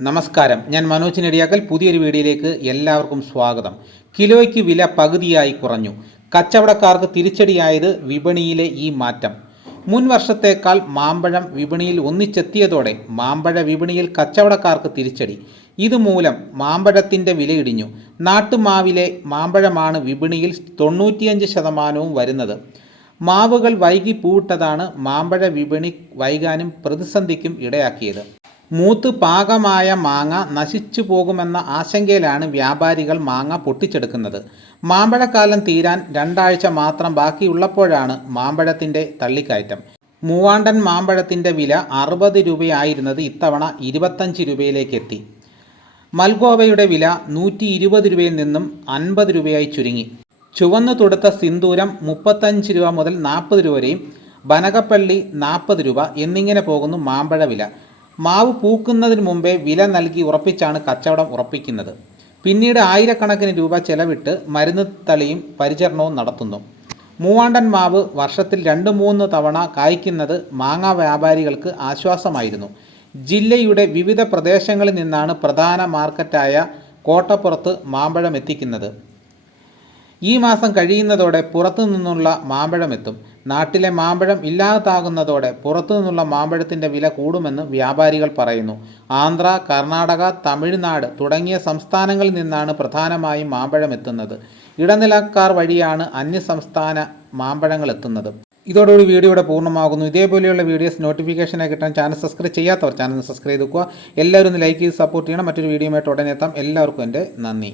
നമസ്കാരം. ഞാൻ മനോജ് നെടിയാക്കൽ. പുതിയൊരു വീഡിയോയിലേക്ക് എല്ലാവർക്കും സ്വാഗതം. കിലോയ്ക്ക് വില പകുതിയായി കുറഞ്ഞു. കച്ചവടക്കാർക്ക് തിരിച്ചടിയായത് വിപണിയിലെ ഈ മാറ്റം. മുൻ വർഷത്തേക്കാൾ മാമ്പഴം വിപണിയിൽ ഒന്നിച്ചെത്തിയതോടെ മാമ്പഴ വിപണിയിൽ കച്ചവടക്കാർക്ക് തിരിച്ചടി. ഇതുമൂലം മാമ്പഴത്തിന്റെ വിലയിടിഞ്ഞു നാട്ടുമാവിലെ മാമ്പഴമാണ് വിപണിയിൽ തൊണ്ണൂറ്റിയഞ്ച് ശതമാനവും വരുന്നത്. മാവുകൾ വൈകി പൂവിട്ടതാണ് മാമ്പഴ വിപണി വൈകാനും പ്രതിസന്ധിക്കും ഇടയാക്കിയത്. മൂത്ത് പാകമായ മാങ്ങ നശിച്ചു പോകുമെന്ന ആശങ്കയിലാണ് വ്യാപാരികൾ മാങ്ങ പൊട്ടിച്ചെടുക്കുന്നത്. മാമ്പഴക്കാലം തീരാൻ രണ്ടാഴ്ച മാത്രം ബാക്കിയുള്ളപ്പോഴാണ് മാമ്പഴത്തിന്റെ തള്ളിക്കയറ്റം. മൂവാണ്ടൻ മാമ്പഴത്തിന്റെ വില അറുപത് രൂപയായിരുന്നത് ഇത്തവണ ഇരുപത്തഞ്ച് രൂപയിലേക്കെത്തി. മൽഗോവയുടെ വില നൂറ്റി ഇരുപത് രൂപയിൽ നിന്നും അൻപത് രൂപയായി ചുരുങ്ങി. ചുവന്നു തുടുത്ത സിന്ദൂരം മുപ്പത്തഞ്ച് രൂപ മുതൽ നാൽപ്പത് രൂപ വരെയും ബനകപ്പള്ളി നാൽപ്പത് രൂപ എന്നിങ്ങനെ പോകുന്നു മാമ്പഴ വില. മാവ് പൂക്കുന്നതിന് മുമ്പേ വില നൽകി ഉറപ്പിച്ചാണ് കച്ചവടം ഉറപ്പിക്കുന്നത്. പിന്നീട് ആയിരക്കണക്കിന് രൂപ ചെലവിട്ട് മരുന്ന് തളിയും പരിചരണവും നടത്തുന്നു. മൂവാണ്ടൻ മാവ് വർഷത്തിൽ രണ്ട് മൂന്ന് തവണ കായ്ക്കുന്നത് മാങ്ങ വ്യാപാരികൾക്ക് ആശ്വാസമായിരുന്നു. ജില്ലയുടെ വിവിധ പ്രദേശങ്ങളിൽ നിന്നാണ് പ്രധാന മാർക്കറ്റായ കോട്ടപ്പുറത്ത് മാമ്പഴം എത്തിക്കുന്നത്. ഈ മാസം കഴിയുന്നതോടെ പുറത്തു നിന്നുള്ള മാമ്പഴം എത്തും നാട്ടിലെ മാമ്പഴം ഇല്ലാതാകുന്നതോടെ പുറത്തു നിന്നുള്ള മാമ്പഴത്തിന്റെ വില കൂടുമെന്ന് വ്യാപാരികൾ പറയുന്നു. ആന്ധ്ര കർണാടക തമിഴ്നാട് തുടങ്ങിയ സംസ്ഥാനങ്ങളിൽ നിന്നാണ് പ്രധാനമായും മാമ്പഴം എത്തുന്നത് ഇടനിലക്കാർ വഴിയാണ് അന്യസംസ്ഥാന മാമ്പഴങ്ങൾ എത്തുന്നത് ഇതോടുകൂടി വീഡിയോ ഇവിടെ പൂർണമാകുന്നു. ഇതേപോലെയുള്ള വീഡിയോസ് നോട്ടിഫിക്കേഷനായി കിട്ടാൻ ചാനൽ സബ്സ്ക്രൈബ് ചെയ്യാത്തവർ ചാനൽ സബ്സ്ക്രൈബ് ചെയ്തുക്കുക എല്ലാവരും ഒന്ന് ലൈക്ക് ചെയ്ത് സപ്പോർട്ട് ചെയ്യണം. മറ്റൊരു വീഡിയോയുമായിട്ട് ഉടനെ എത്താം. എല്ലാവർക്കും എന്റെ നന്ദി.